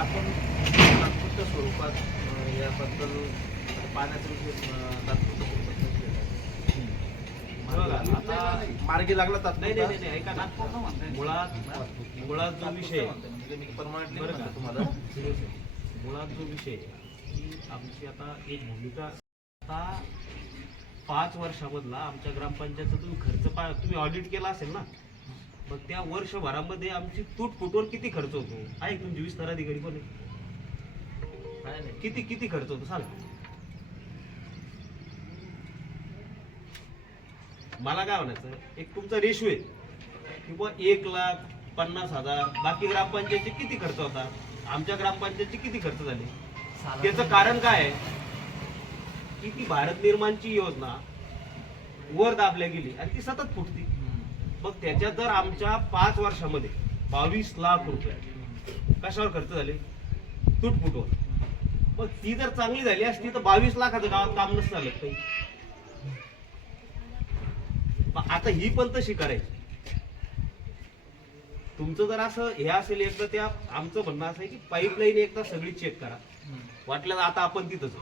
आपण तात्पुरत्या स्वरूपात याबद्दल पाण्याचा विषय तात्पुरत्या स्वरूपात नसलेला आहे. बघा, आता मार्गी लागला नाही नाही नाही ऐका ना, मुळात जो विषय म्हणजे मी परमनंटली बरं का? म्हणतो तुम्हाला मुळात जो विषय की आमची आता एक भूमिका आता 5 वर्षामधला आमच्या ग्रामपंचायतचा तुम्ही खर्च तुम्ही ऑडिट केला असेल ना, मग त्या वर्षभरामध्ये आमची तुटफुटवर किती खर्च होतो आहे तुमची विस्तार अधिकारी पण आहे. किती किती खर्च होतो सांगा मला. काय म्हणायचं, एक तुमचा रेशो आहे किंवा 1,50,000 बाकी ग्रामपंचायतचे किती खर्च होता, आमच्या ग्रामपंचायतचे किती खर्च झाले. त्याचं कारण काय आहे की ती भारत निर्माणची योजना वर दाबल्या गेली आणि ती सतत फुटती. मग त्याच्यात जर आमच्या 5 वर्षामध्ये 22 लाख रुपये कशावर खर्च झाले, तुटफुटवर. मग ती जर चांगली झाली असती तर 22 लाखाचं गावात काम नसतं झालं काही. आता ही पण तशी करायची. तुमचं जर असं हे असेल एकदा, त्या आमचं म्हणणं असं आहे की पाईपलाईन एकदा सगळी चेक करा. वाटलं आता आपण तिथंच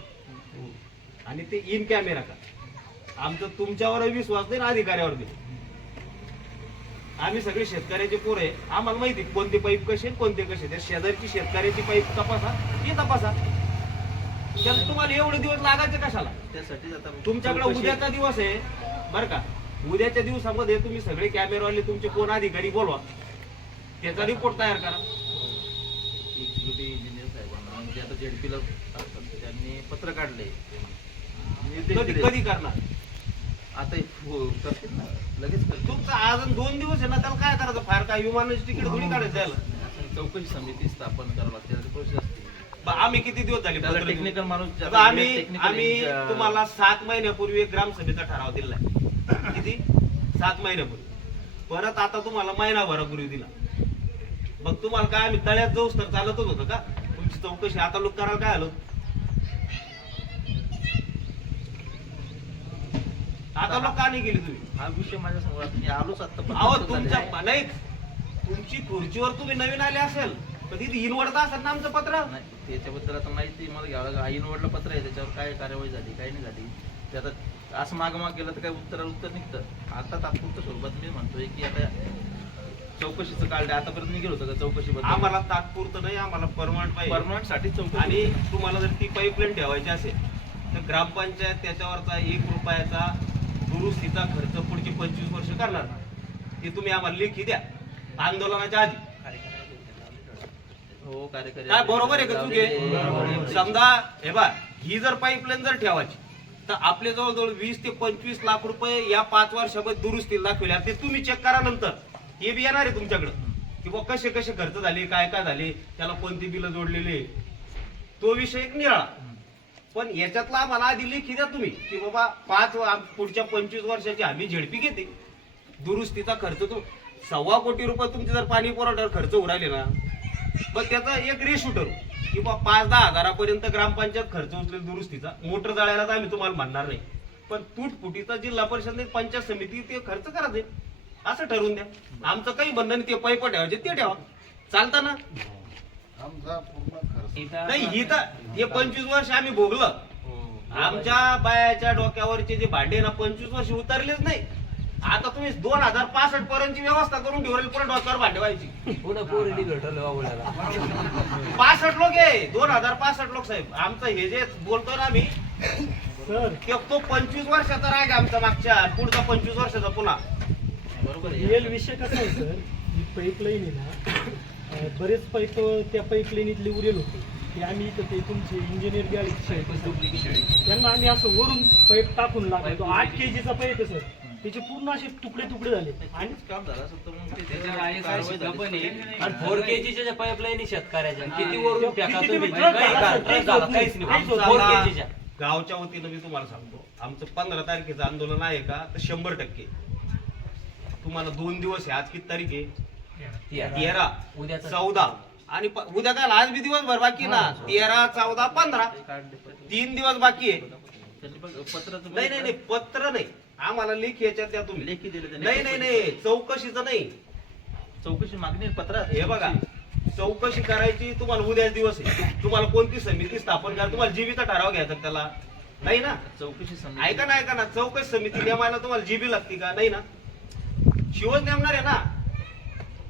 आणि ते इन कॅमेरा का. आमचं तुमच्यावर विश्वास नाही ना अधिकाऱ्यावर नाही. आम्ही सगळे शेतकऱ्याचे पोर आहे, आम्हाला माहिती कोणते पाईप कसे कोणते कसे. त्या शेजारची शेतकऱ्याची पाईप तपासा ते तपासा. त्याला तुम्हाला एवढे दिवस लागायचे कशाला. त्यासाठी आता तुमच्याकडे उद्याचा दिवस आहे बरं का. उद्याच्या दिवसामध्ये तुम्ही सगळे कॅमेरावाले तुमचे कोण अधिकारी बोलवा, त्याचा रिपोर्ट तयार करा. एक्झिक्युटिव्ह इंजिनियर साहेबांना म्हणजे आता जेडपीला असतात त्यांनी पत्र काढले, कधी करणार आता करतील ना लगेच करतील. तुमचा आज 2 दिवस आहे ना, त्याला काय करायचं. फार काय विमानाची तिकीट थोडी काढायचं याला. चौकशी समिती स्थापन करावं लागते, त्याची प्रोसेस असते. आम्ही किती दिवस झाले त्याला टेक्निकल माणूस आम्ही तुम्हाला 7 महिन्यापूर्वी एक ग्रामसभेचा ठराव दिला. किती 7 महिन्यापूर्वी. परत आता तुम्हाला महिनाभरापूर्वी दिला. मग तुम्हाला काय आम्ही तळ्यात जाऊच तर चालतच होतं का तुमची चौकशी. आता लोक करायला काय आलो, आता लोक का नाही गेली तुम्ही. हा विषय माझ्या समोर मी आलोच आता. अहो तुमच्या नाही, तुमची खुर्चीवर तुम्ही नवीन आले असेल तर तिथे इनवडता असेल ना आमचं पत्र. नाही, त्याच्याबद्दल आता माहिती मला घ्यावं लागेल. आईनवडलं पत्र आहे, त्याच्यावर काय कार्यवाही झाली काय नाही झाली ते आता असं मागमाग केलं तर काय उत्तर निघतं. आता तात्पुरत्या स्वरूपात मी म्हणतोय की आता चौकशीचं काढलं. आतापर्यंत मी गेलो होतो का चौकशीबद्दल. आम्हाला तात्पुरतं नाही, आम्हाला परमनंट पाहिजे. परमनंट साठी चौकशी. आणि तुम्हाला जर ती पाईपलाईन ठेवायची असेल तर ग्रामपंचायत त्याच्यावरचा 1 रुपयाचा दुरुस्तीचा खर्च पुढची 25 वर्ष करणार. ते तुम्ही आम्हाला लेखी द्या आंदोलनाच्या आधी. हो कार्यकारी काय बरोबर आहे का तुझे. समजा हे बा ही जर पाईपलाईन जर ठेवायची तर आपले जवळजवळ 20 ते 25 लाख रुपये या 5 वर्षामध्ये दुरुस्तीला दाखवले. ते तुम्ही चेक करा नंतर. हे बी येणार आहे तुमच्याकडे की बा कसे कसे खर्च झाले काय काय झाले, त्याला कोणती बिलं जोडलेली, तो विषय एक निराळा. पण याच्यातला आम्हाला आधी लेखी द्या तुम्ही की बाबा पुढच्या 25 वर्षाची आम्ही झेडपी घेते. दुरुस्तीचा खर्च तो 1.25 कोटी रुपये तुमचे जर पाणी पुरवठ्यावर खर्च उरायले ना, मग त्याचा एक रेशो ठरू की बा 5-10 हजारापर्यंत ग्रामपंचायत खर्च उचलेल दुरुस्तीचा. मोटर जाळायला तर आम्ही तुम्हाला म्हणणार नाही, पण तुटफुटीचा जिल्हा परिषद पंचायत समिती ते खर्च करायचे असं ठरवून द्या. आमचं काही म्हणणं नाही. ते पैप ठेवायचे ते ठेवा, चालतं ना. नाही ही तर हे 25 वर्ष आम्ही भोगलं. आमच्या बायाच्या डोक्यावरचे जे भांडे ना 25 वर्ष उतरलेच नाही. आता तुम्ही 2065 पर्यंतची व्यवस्था करून ठेवली, पुन्हा डोक्यावर भांडे व्हायची. 65 लोक आहे, 2065 लोक साहेब. आमचं हे जे बोलतो ना आम्ही तो 25 वर्षाचा राग आहे आमचा, मागच्या पुढचा 25 वर्षाचा पुन्हा. बरोबर आहे. रिअल विषय कसा आहे सर, ही पाईपलाईन आहे ना, बरेच पाईप त्या पाईपलाईनीतले उरेल होते ते आम्ही इथं ते तुमचे इंजिनियर गॅलेक्सी त्यांना आम्ही असं वरून पाईप टाकून लागतो. 8 kgचा पाईप आहे सर, त्याचे पूर्ण असे तुकडे तुकडे झाले. आणि काम झालं असेल तर मग ते त्याच्यावर आहे काय शिक्का पण आहे. आणि आणि 4 kgच्या पाईपलाईन शेतकऱ्याच्या किती वरून फेका किती तुम्ही. तुम्ही काही ट्रक का- ट्रक झाला, काहीच नाही. आमचं 4 आता kgच्या. गावच्या वतीनं मी तुम्हाला सांगतो, आमचं 15 तारखेचं आंदोलन आहे का तर 100%. तुम्हाला 2 दिवस आहे. आज किती तारीख आहे, 13, उद्याचं. 14 आणि उद्या काय आज बी दिवसभर बाकी ना. 13, 14, 15 3 दिवस बाकी आहे. पत्राचं नाही नाही नाही पत्र नाही, आम्हाला लेखी याच्यात द्या तुम्ही. लेखी दिले नाही नाही नाही चौकशीचं नाही. चौकशी मागणी पत्रात हे बघा चौकशी करायची तुम्हाला उद्याच दिवस आहे. तुम्हाला कोणती समिती स्थापन करा, तुम्हाला जीबीचा ठराव घ्यायचा का त्याला? नाही ना. चौकशी समिती ऐका ना, चौकशी समिती नेमायला तुम्हाला जीबी लागते का? नाही ना. शिवच नेमणार आहे ना.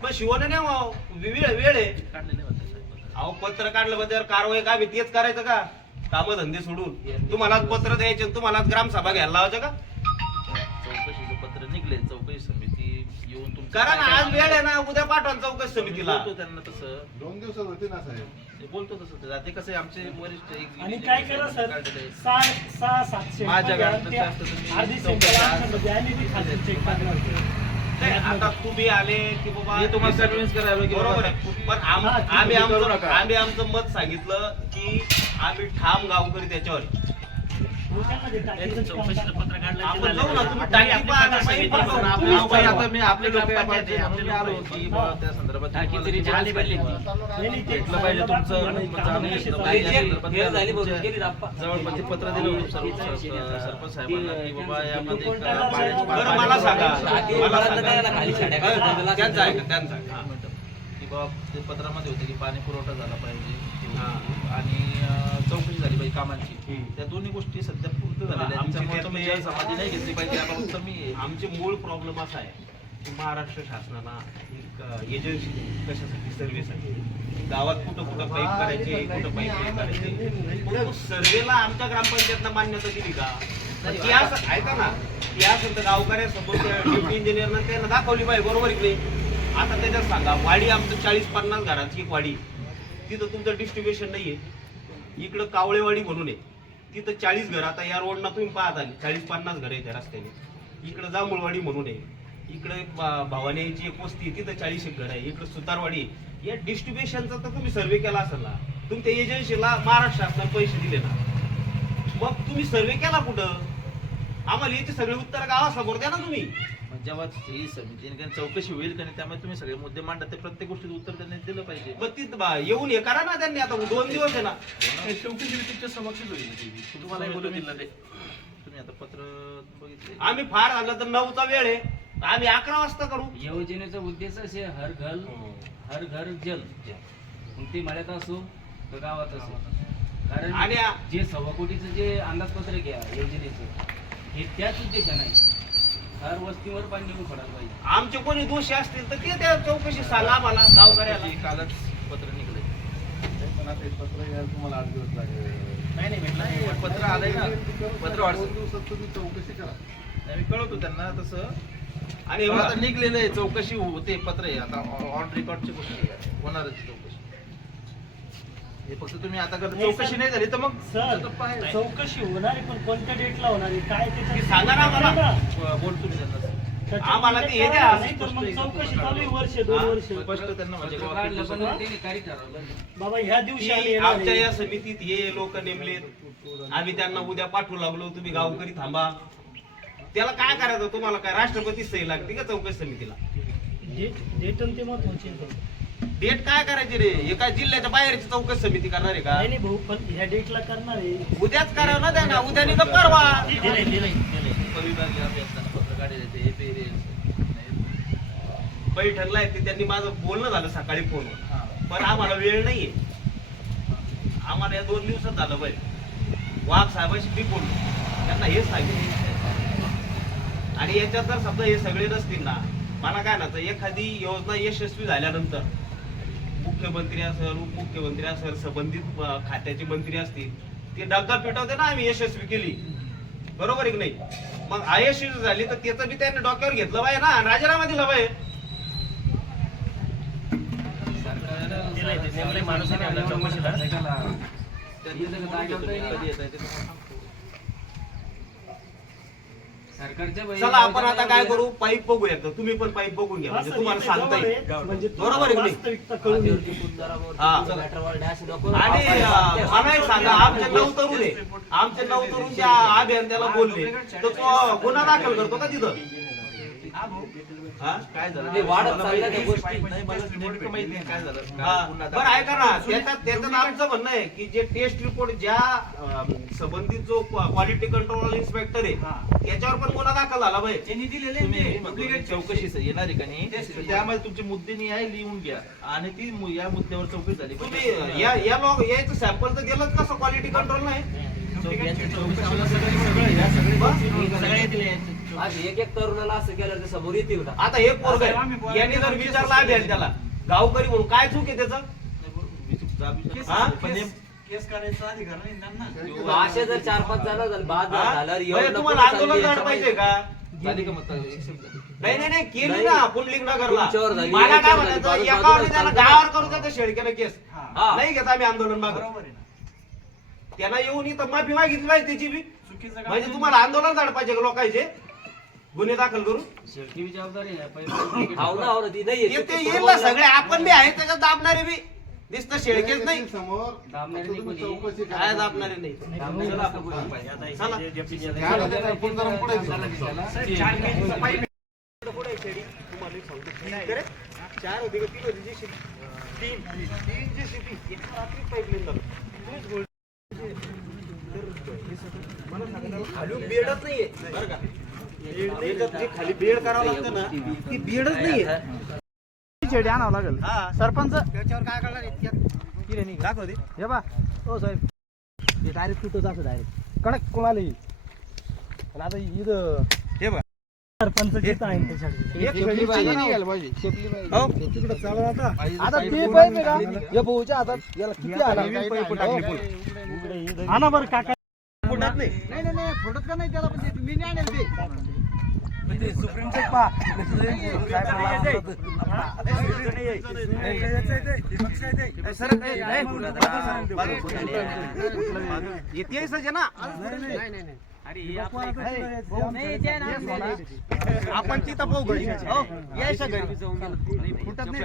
मग शिवने नेमाव, वेळ आहे. काढलेले होते साहेब. अहो पत्र काढलं म्हणजे कारवाई काय तेच करायचं का? कामधंदे सोडून तुम्हालाच पत्र द्यायचे आणि तुम्हालाच ग्रामसभा घ्यायला लावायचं का? चौकशीचं पत्र निघले, चौकशी समिती येऊन तुमचं करा ना, काय आज वेळ आहे ना, उद्या पाठवा ना चौकशी समितीला. बोलतो त्यांना तसं 2 दिवसात होते ना साहेब. ते बोलतो तसं ते कसं आहे, आमचे वरिष्ठ एक आणि काय करा सर, काढलेले आहे. 600-700 माझ्या घ्या, गावात त्या कसं असतं तुम्ही अर्धी चौकशी सेंटर आज- आमच्याकडे आम्ही बी खाली चेक करणार. नाही, आता तुम्ही आले की बाबा हे तुम्हाला कन्व्हिन्स करायला की बरोबर बाबा- आहे. पण हा, आम्ही करू नका. आमचं मत सांगितलं की आम्ही ठाम गावकरी त्याच्यावर आहे. लोकांमध्ये टाकीचं काम चौकशीचं करा. पत्र काढलं आपण की जाऊ ना, झालं. तुम्ही आता टाकी आपली पहा, पंचायत पाईप समिती पहा. बघून आपली आपण बाई, आता आता मी आपले लोक ग्रामपंचायत आहे, म्हणून मी आलो की आपली बाबा त्या संदर्भात टाकी तुम्हाला तरी झाली पाहिजे. नाही, नाही, ते भेटलं पाहिजे तुमचं काम जाणून कसे घेतलं चालू पाहिजे. आहे. संदर्भात फेर झाली तुमच्या बघून गेली राप्पा. जवळपास ते पत्र दिलं होतं सरपंच साहेबांना की बाबा यामध्ये एक पाण्याची बरं मला सांगा, टाकी मला उभारलं सांगा. त्याला खाली छाड्या हा, काढून त्यांचं ऐका, त्यांचं ऐका. हा. की बाबा ते पत्रामध्ये होते की पाणी पुरवठा झाला पाहिजे हा. आणि चौकशी झाली पाहिजे कामांची. हम्म. त्या दोन्ही गोष्टी सध्या पूर्ण झालेल्या आहेत. आमची त्याच्यामुळे त्यातली- तुम्ही समाधी नाही घेतली पाहिजे याबाबत तर मी आमचे मूळ प्रॉब्लेम असा आहे की महाराष्ट्र शासनाला एक एजन्सी कशासाठी सर्व्हेसाठी गावात कुठं कुठं पाईप करायचे, कुठं पाईप हे करायचे, सर्वेला आमच्या ग्रामपंचायतला मान्यता दिली का? ती असं ऐका ना, ती असं तर गावकऱ्यासमोर त्या डेप्युटी इंजिनियरनं त्यांना दाखवली पाहिजे. बरोबर की नाही? आता त्याच्यात सांगा, वाडी आमचं 40-50 घराची एक वाडी, तिथं तुमचं डिस्ट्रीब्युशन नाहीये. इकडं कावळेवाडी म्हणून आहे, तिथं 40 घर. आता या रोडना तुम्ही पाहत आले 40-50 घर आहे त्या रस्त्याने. इकडं जांभूळवाडी म्हणून आहे, इकडे भवानीची एक वस्ती, तिथं 40 एक घर आहे. इकडं सुतारवाडी आहे. या डिस्ट्रीब्युशनचा तर तुम्ही सर्वे केला असेल ना, तुमच्या एजन्सीला महाराष्ट्र शासनाने पैसे दिले ना, मग तुम्ही सर्वे केला कुठं? आम्हाला याची सगळी उत्तर गावासमोर द्या ना तुम्ही. जेव्हा ही समिती आणि चौकशी होईल का नाही त्यामुळे तुम्ही सगळे मुद्दे मांडा, ते प्रत्येक गोष्टीचं उत्तर त्यांनी दिलं पाहिजे. मग ती येऊन हे करा ना त्यांनी. आता 2 दिवस आहे ना. तुम्हाला बोलू दिलं ते. तुम्ही आता पत्र बघितले. आम्ही फार झालं तर 9चा वेळ आहे, तर आम्ही 11 वाजता करू. योजनेचा उद्देश असे हर घर जल. मग ते मळ्यात असो तर गावात असो. कारण आणि जे 1.25 कोटीचं जे अंदाजपत्रक आहे योजनेचं, हे त्याच उद्देशाने नाही. हर वस्तीवर पाणी निघून पडायला पाहिजे. आमचे कोणी दोषी असतील तर ते त्या चौकशी सांगा आम्हाला गावकऱ्याला. त्याची कालच पत्र निघले. पण आता हे पत्र यायला तुम्हाला 8 दिवस लागेल. नाही पत्र आलंय ना, पत्र 2 व्हॉट्सअप दिवसात तुम्ही चौकशी करा. मी कळवतो त्यांना तसं. आणि हे पण बघा, आता निघलेलं आहे, चौकशी होते, पत्र आहे आता ऑन रेकॉर्डची गोष्ट आहे, होणारच आहे चौकशी. हे फक्त तुम्ही आता जर नाही, चौकशी सर. नाही झाली तर मग सर, तर पाहायचं. चौकशी होणार आहे, पण कोणत्या डेटला होणार आहे काय ती त्याच्यात सांगा ना मला. बोलतो मी त्यांना. त्याच्यात आम्हाला ते हे द्या. नाही तर मग चौकशी चालू आहे वर्ष 2 वर्ष. स्पष्ट त्यांना म्हणजे पत्र बाबा काढलं पण किती त्यांनी काही ठरवलं नाही. बाबा ह्या दिवशी आम्ही की येणार आमच्या आहे. या समितीत हे लोक नेमलेत, आम्ही त्यांना उद्या पाठवू लागलो, तुम्ही गावकरी थांबा. त्याला काय करायचं? तुम्हाला काय राष्ट्रपती सही लागते का चौकशी समितीला? डेट आणि ते महत्वाचे आहे. डेट काय करायची रे? एका जिल्ह्याच्या बाहेरची चौकशी समिती करणार आहे का? नाही नाही भाऊ, पण ह्या डेटला करणार आहे. उद्याच करा ना त्यांना, उद्या नाही तर परवा. दिलंय. उपविभागीय अभियंत्यांना पत्र काढले ते हे पेरेल. बैठकला आहे ते त्यांनी माझं बोलणं झालं सकाळी फोनवर, हा. पण आम्हाला वेळ नाहीये. आम्हाला या 2 दिवसात झालं बाई. वाघ साहेबांशी मी बोललो, त्यांना हेच सांगितलं. आणि याच्यात जर समजा हे सगळे नसतील ना, मला काय ना, तर एखादी योजना यशस्वी झाल्यानंतर मुख्यमंत्री असेल, उपमुख्यमंत्री असेल, संबंधित खात्याचे मंत्री असतील, ते डग्गा पेटवते ना आम्ही यशस्वी केली. बरोबर आहे की नाही? मग अयशस्वी झाली तर त्याचं बी त्यांनी डोक्यावर घेतलं पाहिजे ना, आणि राजीनामा दिला पाहिजे. सरकारच्या चला आपण आता काय करू, पाईप बघूया. तुम्ही पण पाईप बघून घ्या, म्हणजे असं तुम्हाला इथे सांगता जवळ येईल. आहे, म्हणजे बरोबर आहे की नाही? वास्तविकता कळून येईल. हा. आणि मला एक सांगा, आमचे 9 तरुण आहे, आमचे 9 तरुण त्या अभियंत्याला बोलले तर तो गुन्हा दाखल करतो का तिथं? हा? काय झालं ते वाढत मला चालल्या त्या माहिती गोष्टी. नाही, मला नेमकं माहिती नाही काय झालं हा. काय पुन्हा बरं ऐका ना त्याच्यात आमचं म्हणणं आहे की जे टेस्ट रिपोर्ट ज्या संबंधित जो क्वालिटी कंट्रोल इन्स्पेक्टर आहे त्याच्यावर पण गुन्हा दाखल झाला पाहिजे. तुम्ही चौकशी येणार आहे का नाही त्यामध्ये तुमचे मुद्दे नाही आहे लिहून घ्या आणि ती या मुद्द्यावर चौकशी झाली तुम्ही याचं सॅम्पल तर गेलं कसं क्वालिटी कंट्रोल नाही आज एक एक तरुणाला असं केलं ते समोर येतील का? आता हे पोरग आहे यांनी जर विचारला द्याल त्याला गावकरी म्हणून काय चूक आहे त्याचं हा? केस करायचा अधिकार नाही त्यांना. असे जर 4-5 जण झाले बाद हा? झाल्यावर म्हणजे एवढं तुम्हाला नको आंदोलन चालली झालं पाहिजे का झाली का मत नाही केली ना पुंडलिक नगरला तुमच्यावर झाली, मला काय याच्यावर म्हणायचं झाली, एकावर बाजूला त्याला चालतं. गावावर करू द्या शेळक्यानं केस हा. नाही घेत आम्ही आंदोलन मागत बरोबर आहे ना. त्याला येऊन इथं माफी मागितली पाहिजे त्याची बी चुकीचं काम म्हणजे तुम्हाला आंदोलन झालं पाहिजे का लोकांचे गुन्हे दाखल करून शेवटी जबाबदारी आहे हाव ना ती नाही ते येईल ना सगळे आपण बी आहे त्याच्यात दाबणारे बी दिसतं शेळकेच नाही समोर दाबणारे नाही कोणी. चौकशी काय दाबणारे नाही चला आपण बोलू पाहिजे. चला. आपण जरा पुढे जाऊ. पुढे शेळी तुम्हाला एक सांगतो. करे? 4 होती का 3 होती जी शेळी? 3 जी शेळी एक रात्री पाईपलाईन झालं. तुम्हीच गोल्ड मला सांगा खाली बेडच नाहीये बरं का जे खाली बेड करावं लागतं ना ती बेडच नाहीये शेडी आणावं लागेल हा सरपंच त्याच्यावर काय करणार इतक्यात दाखव दे हे बा हो साहेब ते डायरेक्ट तुटत असं डायरेक्ट कडक कोणाला येईल आणि आता इथं हे बघ सरपंच जिथं आहे त्याच्याकडे एक शेळी पाहिजे. हो? तिकडं चालू आता आता ते पाहिजे का या भाऊच्या हातात याला किती आला नवीन पाईप टाकली पुढे. आणा बरं काका फुटत नाही नाही फुटत का नाही त्याला पण मी नाही आणेल ते सुप्रीमचे पा येते सजे ना आपण तिथं पाहू घरी हो यायचं घरी फुटत नाही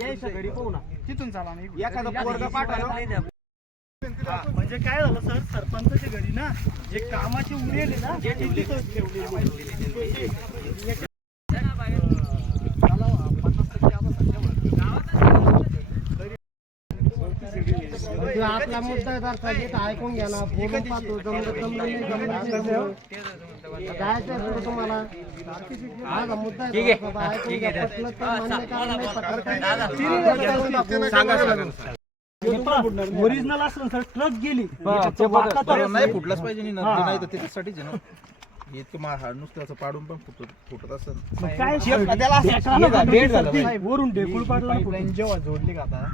यायचं घरी पाहू ना तिथून चाला एखादं पोरगा पाठवा म्हणजे काय झालं सर सरपंचाच्या घरी ना जे कामाचे उरेल आहे ना जे तिथं ठेवलेले आपला मुद्दा ऐकून घ्या ना बोलून पाहतो तुम्हाला माझा मुद्दा ऐकून घ्या पटलं तर मान्य करा, नाही पटलं ओरिजिनल असेल सर ट्रक गेली नाही फुटलाच पाहिजे नाही तर त्याच्यासाठीच आहे ना इतकं नुसतं असं पाडून पण फुटत असत काय वरून ढेकूळ पाडला पाईपलाईन जेव्हा जोडली का आता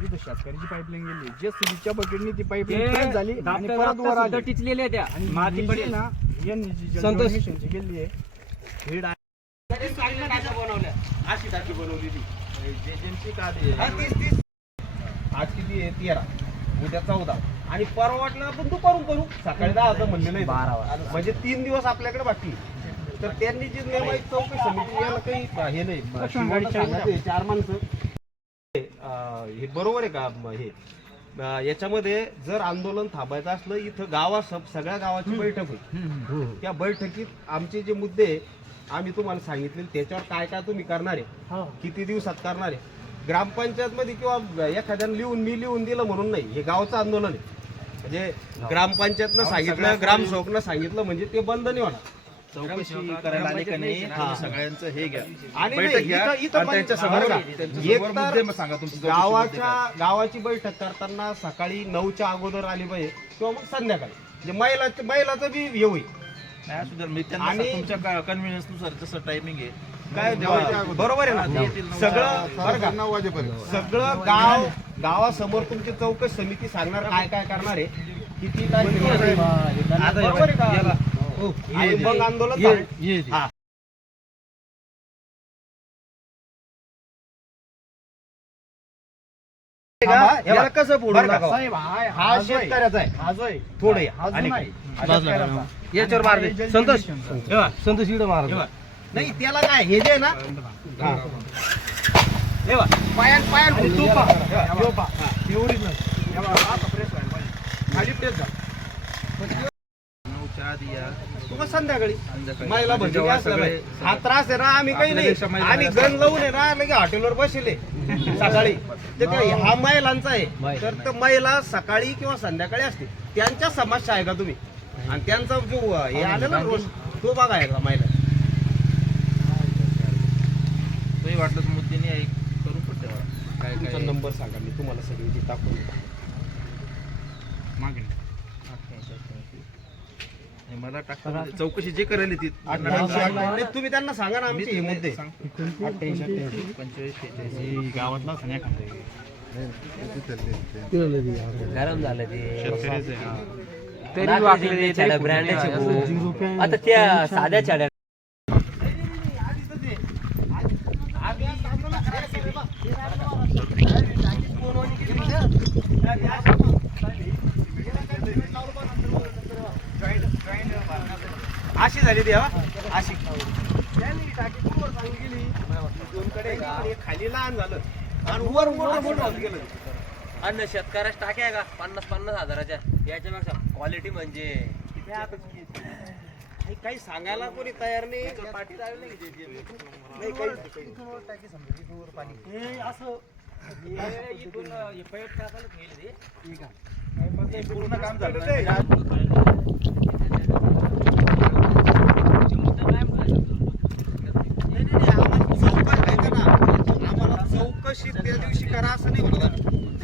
तिथं शेतकऱ्याची पाईपलाईन गेली जे सुधीच्या बकेटनी ती पाईपलाईन झाली आणि परत वर आली टिचलेल्या त्या आणि माती पडली ना यांनी जी संतोष. मिशनची गेली आहे हेड बनवल्या अशी टाकी बनवलेली ज्यांची का आज किती आहे 13 उद्या 14 आणि परवा वाटलं आपण दुपारून करू सकाळी 10 म्हणले नाही 12 म्हणजे 3 दिवस आपल्याकडे बाकी तर त्यांनी जी नियमाची चौकशी समिती याला काही हे नाही सांगायचे 4 माणसं हे बरोबर आहे का हे याच्यामध्ये जर आंदोलन थांबायचं असलं इथं सगळ्या गावाची बैठक होईल त्या बैठकीत आमचे जे मुद्दे आम्ही तुम्हाला सांगितले त्याच्यावर काय काय तुम्ही करणार आहे किती दिवसात करणार आहे ग्रामपंचायत मध्ये किंवा एखाद्यानं लिहून दिलं म्हणून नाही हे गावचं आंदोलन आहे म्हणजे ग्रामपंचायतनं सांगितलं ग्रामसेवकनं सांगितलं म्हणजे ते बंद नाही होणार चौकशी करायला आले का नाही हा. सगळ्यांचं हे घ्या आणि बैठक नाही, घ्या इथं आणि त्यांच्या समोर बघा, त्यांच्या एक समोर तर मुद्दे मग सांगा तुमचे चौकशी मुद्दे काय. गावाची बैठक करताना सकाळी 9च्या अगोदर आली पाहिजे किंवा मग संध्याकाळी म्हणजे महिलाचं बी हे होईल नाही असू द्या, मी त्यांना आणि- तुमच्या कन्व्हिनियन्स नुसार जसं टायमिंग आहे काय बरोबर आहे ना सगळं बरं का 9 वाजेपर्यंत सगळं गावासमोर तुमची चौकशी समिती सांगणार काय काय करणार आहे किती तारखेला बरोबर आहे का? आणि मग आंदोलन चालू. हा. याला कसं फोडून टाकावं? साहेब हा शेतकऱ्याचा आहे हा जो आहे थोडे हा जो नाही याच्यावर मार दे. संतोष इकडे मार दे. नाही त्याला काय हे जे आहे ना हा. हे बघ, पायान आणि फुटतो. तो पहा, हे बघ. तो पहा. हे original. हे बघा, आता press व्हायला पाहिजे. खाली प्रेस झाला. 9च्या आधी या मग संध्याकाळी संध्याकाळी महिला म्हणजे भगिनी जेव्हा असल्या सगळे पाहिजे. हा त्रास आहे ना, आम्ही काही नाही, आपल्यापेक्षा महिला आम्ही असतात. गण लावून आहे ना लगे हॉटेलवर बसले सकाळी. ते काय हा महिलांचा आहे, तर तो महिला सकाळी किंवा संध्याकाळी असते, त्यांच्या समस्या आहे का तुम्ही? आणि त्यांचा जो हे आलं ना रोज, तो बघा आहे का महिला? तोही वाटलं तर मुद्द्याने एक करून पण ठेवा काय तुमचा काय नंबर सांगा, मी तुम्हाला सगळी ती टाकून देतो. मागे हे मला टाकता चौकशी जे करायला ती 88 नाही, तुम्ही त्यांना सांगा ना आमचे हे मुद्दे. 25 46 गावातला गरम झालं ते तरी वाकलेले छाड्या ब्रँडेडचे भाऊ. आता त्या साध्या छाड्या अशी झाली ती, अशी त्यांनी टाकी पूर्वर चांगली गेली, दोनकडे इकडे खाली लहान झालं आणि वर मोठं मोठं होत गेलं. अन्न शेतकऱ्याच टाक्या का 50-50 हजाराच्या, याच्यापेक्षा क्वालिटी म्हणजे काही सांगायला कोणी तयार नाही. नाही, हे असं पूर्ण काम झालं आम्हाला चौकशी त्या दिवशी करा असं नाही म्हणत आम्ही.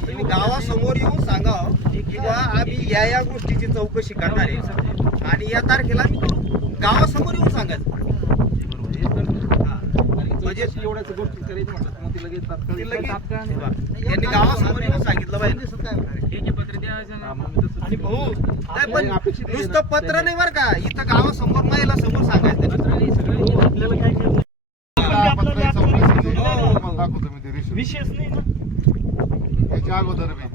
तुम्ही गावासमोर येऊन सांगा की बा आम्ही या गोष्टीची चौकशी करणार आहे आणि या तारखेला आम्ही करू. गावासमोर येऊन सांगायचं. म्हणजे एवढ्याच गोष्टी करायची म्हणतात मग ती लगेच तात्काळ ते लगेच यांनी गावासमोर येऊन सांगितलं पाहिजे. आणि भाऊ नाही पण नुसतं पत्र नाही बरं का, इथं गावासमोर महिला समोर सांगायचं. आपल्याला काय केलं आपण काही चौकशी नाही. हो. तुम्हाला दाखवतो मी ते रिसिप्ट. विशेष नाही ना. याच्या अगोदर बी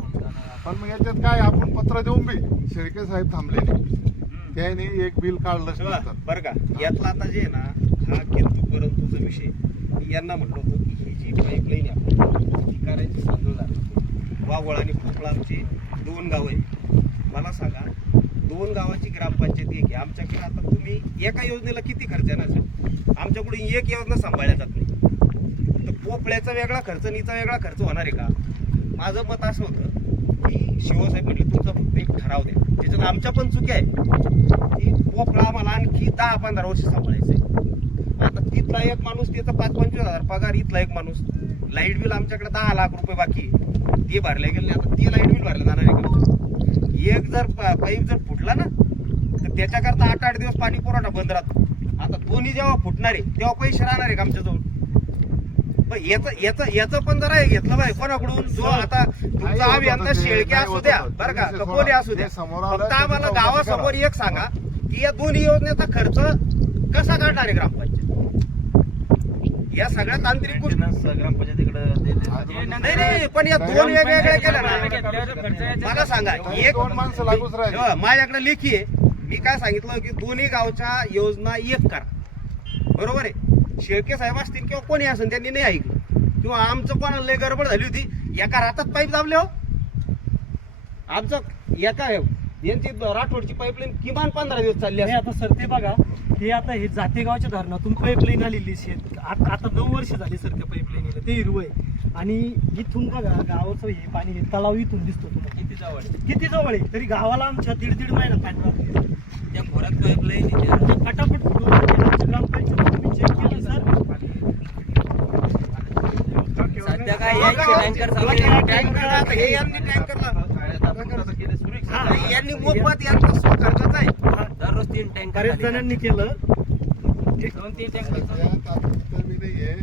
पण मग याच्यात काय आपण पत्र देऊन बी शेळके साहेब थांबले नाही, त्याने एक बिल काढलं नंतर. बरं का, यातला आता जे आहे ना, हा किंतु परंतुचा विषय. मी यांना म्हटलं होतं की ही जी पाईपलाईन आहे आपली, ती करायची सांगू झालं. वाघोळ आणि पोकळ आमची 2 गावं आहे. मला सांगा, 2 गावाची ग्रामपंचायत एक आहे. आमच्याकडे आता तुम्ही एका योजनेला किती खर्च येणार आहे? आमच्याकडून एक योजना सांभाळल्या जात नाही. तर पोपळ्याचा वेगळा खर्च आणि हिचा वेगळा खर्च होणार आहे का? माझं मत असं होतं की शिवसाहेब म्हटले तुमचा फक्त एक ठराव द्या, त्याच्यात आमच्या पण चुक्या आहे की पोपळा आम्हाला आणखी 10-15 वर्ष सांभाळायचं आहे. आता तिथला एक माणूस त्याचा 5-25 हजार पगार, इथला एक माणूस, लाईट बिल आमच्याकडे 10 लाख रुपये बाकी आहे, ते भरले गेले. आता ते लाईट बिल भरलं जाणार आहे का? एक जर पाईप जर फुटला ना तर त्याच्याकरता 8-8 दिवस पाणी पुरवठा बंद राहतो. आता दोन्ही जेव्हा फुटणार आहे तेव्हा पैसे राहणार आहे का आमच्याजवळ? पण याचं पण जरा हे घेतलं पाहिजे कोणाकडून, जो आता तुमचा अभियंता शेळके असू द्या बरं का, तर कोणी असू द्या, फक्त आम्हाला गावासमोर एक सांगा की या दोन्ही योजनेचा खर्च कसा काढणार आहे ग्रामपंचायत? या सगळ्या तांत्रिक गोष्टी ग्रामपंचायतीकडे नाही, पण या 2 वेगवेगळ्या केल्या ना. मला सांगा, एक 2 माणसं लागूच राहिले. तेव्हा माझ्याकडे लेखी आहे, मी काय सांगितलं की दोन्ही गावच्या योजना एक करा, बरोबर आहे. शेळके साहेब असतील किंवा कोणी असेल त्यांनी नाही ऐकलं, किंवा आमचं कोणाला लय गडबड झाली होती, एका रातात पाईप दाबले हो. आमचं एका यांची राठोडची पाईपलाईन किमान 15 दिवस चालली नाही आहे. आता सर ते बघा, हे आता हे जातेगावच्या धरणातून पाईपलाईन आलेली शेत आता 9 वर्ष झाली सर त्या पाईपलाईनीला, ते हिरवं आहे. आणि इथून बघा गावाचं हे पाणी, हे तलाव इथून दिसतो तुम्हाला किती जवळ आहे, तरी गावाला आमच्या 1.5 महिना पाणी लागले. त्या खोऱ्यात पाईपलाईन फटाफट फुटून आमच्या ग्रामपंचायत तुम्ही चेक केलं सर? सध्या काय यायचे टँकर टँकर आता हे यांनी टँकरला यांनी मोफत यांचा स्वखर्चाचा आहे. दररोज 3 टँकर बरेच जणांनी केलं. 2-3 टँकर त्यात आता बी नाहीये.